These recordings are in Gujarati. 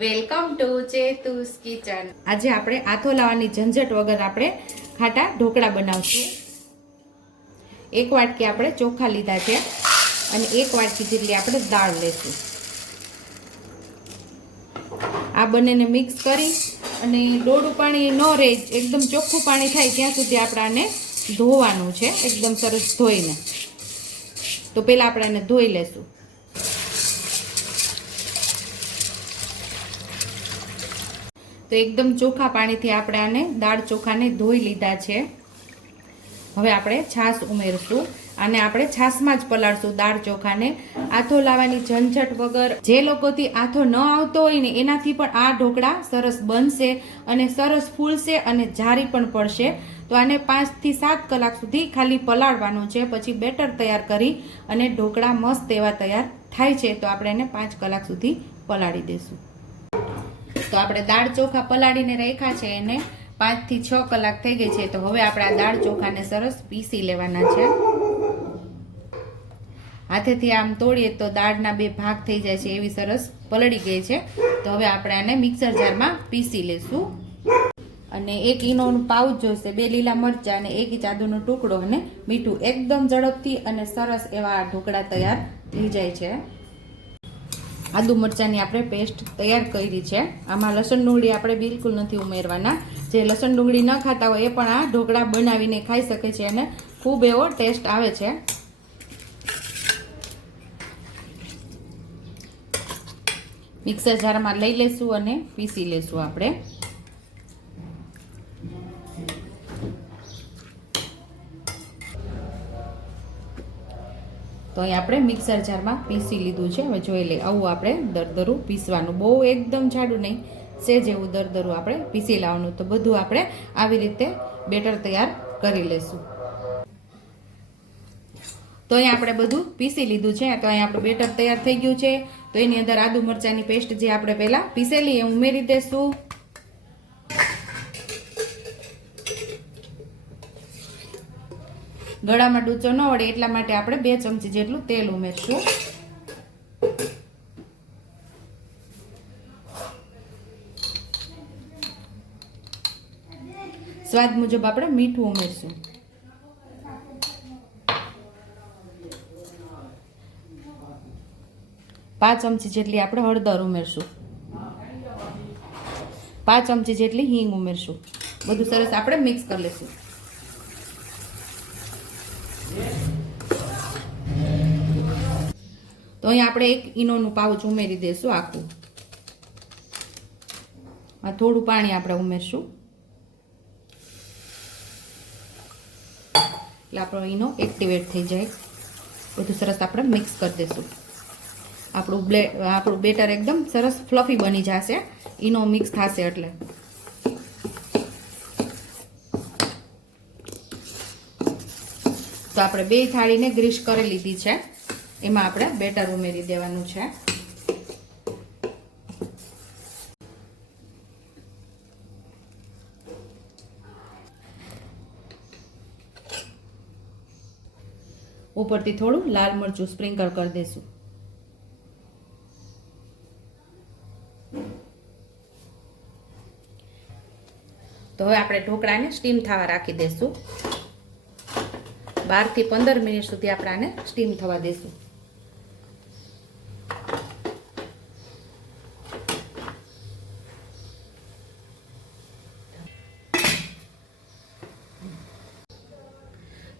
Welcome to ચેતુસ kitchen. આજે આપણે આથો લાવવાની ઝંઝટ વગર આપણે ખાટા ઢોકળા બનાવશું. એક વાટકી આપણે ચોખા લીધા છે અને એક વાટકી જેટલી આપણે દાળ લેશું. આ બંનેને મિક્સ કરી અને ડોડું પાણી ન રહે, એકદમ ચોખ્ખું પાણી થાય ત્યાં સુધી આપણે આને ધોવાનું છે. એકદમ સરસ ધોઈને. તો પહેલાં આપણે એને ધોઈ લેશું. તો એકદમ ચોખ્ખા પાણીથી આપણે આને દાળ ચોખાને ધોઈ લીધા છે. હવે આપણે છાશ ઉમેરશું અને આપણે છાશમાં જ પલાળશું દાળ ચોખાને. આથો લાવવાની ઝંઝટ વગર જે લોકોથી આથો ન આવતો હોય ને એનાથી પણ આ ઢોકળા સરસ બનશે અને સરસ ફૂલશે અને જારી પણ પડશે. તો આને પાંચથી સાત કલાક સુધી ખાલી પલાળવાનું છે, પછી બેટર તૈયાર કરી અને ઢોકળા મસ્ત એવા તૈયાર થાય છે. તો આપણે એને પાંચ કલાક સુધી પલાળી દઈશું તો આપણે દાળ ચોખા પલાળીને રાખ્યા છે એને પાંચથી છ કલાક થઈ ગઈ છે. તો હવે આપણે આ દાળ ચોખાને સરસ પીસી લેવાના છે. હાથેથી આમ તોડીએ તો દાળના બે ભાગ થઈ જાય છે, એવી સરસ પલળી ગઈ છે. તો હવે આપણે આને મિક્સર જારમાં પીસી લેશું. અને એક ઈનોનું પાઉચ જોઈશે, બે લીલા મરચાં અને એક ચાદુનો ટુકડો અને મીઠું એકદમ ઝડપથી અને સરસ એવા ઢોકળા તૈયાર થઈ જાય છે. આદુ મરચાંની આપણે પેસ્ટ તૈયાર કરી છે. આમાં લસણ ડુંગળી આપણે બિલકુલ નથી ઉમેરવાના. જે લસણ ડુંગળી ન ખાતા હોય એ પણ આ ઢોકળા બનાવીને ખાઈ શકે છે અને ખૂબ એવો ટેસ્ટ આવે છે. મિક્સર જારમાં લઈ લેશું અને પીસી લેશું આપણે. તો અહીં આપણે મિક્સર જારમાં પીસી લીધું છે. હવે જોઈ લઈએ, આવું આપણે દરદરું પીસવાનું. બહુ એકદમ જાડું નહીં, સેજ એવું દરદરું આપણે પીસી લાવવાનું. તો બધું આપણે આવી રીતે બેટર તૈયાર કરી લેશું. તો અહીં આપણે બધું પીસી લીધું છે. તો અહીં આપણું બેટર તૈયાર થઈ ગયું છે. તો એની અંદર આદુ મરચાંની પેસ્ટ જે આપણે પહેલાં પીસેલી, એ ઉમેરી દેશું. ગળામાં ડૂચો ન વળે એટલા માટે આપણે બે ચમચી જેટલું તેલ ઉમેરશું. સ્વાદ મુજબ આપણે મીઠું ઉમેરશું. પાંચ ચમચી જેટલી આપણે હળદર ઉમેરશું. પાંચ ચમચી જેટલી હિંગ ઉમેરશું. બધું સરસ આપણે મિક્સ કરી લઈશું તો અહીં આપણે એક ઈનોનું પાઉચ ઉમેરી દઈશું આખું. આ થોડું પાણી આપણે ઉમેરશું. એટલે આપણો ઈનો એક્ટિવેટ થઈ જાય. બધું સરસ આપણે મિક્સ કરી દઈશું આપણું બ્લે, આપણું બેટર એકદમ સરસ ફ્લફી બની જશે. ઈનો મિક્સ થશે એટલે. તો આપણે બે થાળીને ગ્રીસ કરી લીધી છે. એમાં આપણે બેટર ઉમેરી દેવાનું છે. ઉપરથી થોડું લાલ મરચું સ્પ્રિંકલ કરી દઈશું તો હવે આપણે ઢોકળાને સ્ટીમ થવા રાખી દઈશું બારથી પંદર મિનિટ સુધી આપણે આને સ્ટીમ થવા દઈશું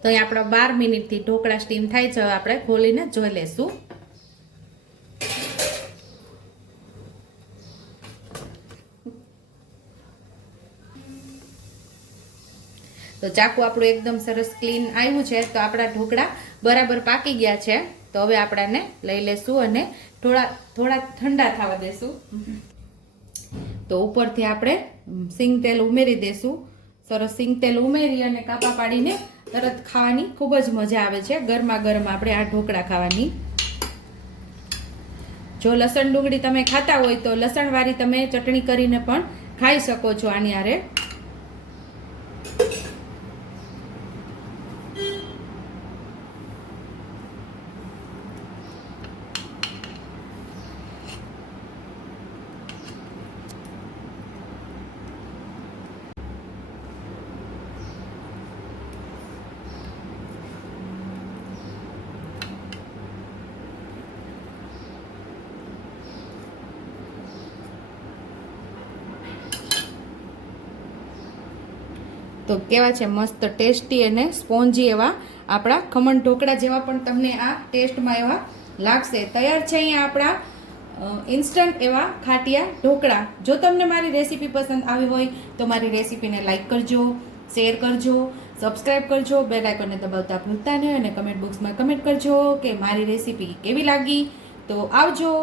તો અહીં આપણા બાર મિનિટથી ઢોકળા સ્ટીમ થાય છે આપણે ખોલીને જોઈ લેશું. તો ચાકુ આપણું એકદમ સરસ ક્લીન આવ્યું છે, તો આપણા ઢોકળા બરાબર પાકી ગયા છે. તો હવે આપણાને લઈ લેશું અને થોડા થોડા ઠંડા થવા દેશું. તો ઉપરથી આપણે સિંગ તેલ ઉમેરી દેશું. સરસ સિંગ તેલ ઉમેરી અને કાપા પાડીને તરત ખાવાની ખૂબ જ મજા આવે છે. ગરમા ગરમ આપણે આ ઢોકળા ખાવાની. જો લસણ ડુંગળી તમે ખાતા હોય તો લસણવાળી તમે ચટણી કરીને પણ ખાઈ શકો છો આની હારે. તો કેવા છે? મસ્ત ટેસ્ટી અને સ્પોન્જી એવા આપણા ખમણ ઢોકળા જેવા પણ તમને આ ટેસ્ટમાં એવા લાગશે. તૈયાર છે અહીંયા આપણા ઇન્સ્ટન્ટ એવા ખાટિયા ઢોકળા. જો તમને મારી રેસીપી પસંદ આવી હોય તો મારી રેસીપીને લાઇક કરજો, શેર કરજો, સબસ્ક્રાઇબ કરજો, બેલ આઇકોનને દબાવતા ભૂલતા નહીં અને કમેન્ટ બોક્સમાં કમેન્ટ કરજો કે મારી રેસીપી કેવી લાગી. તો આવજો.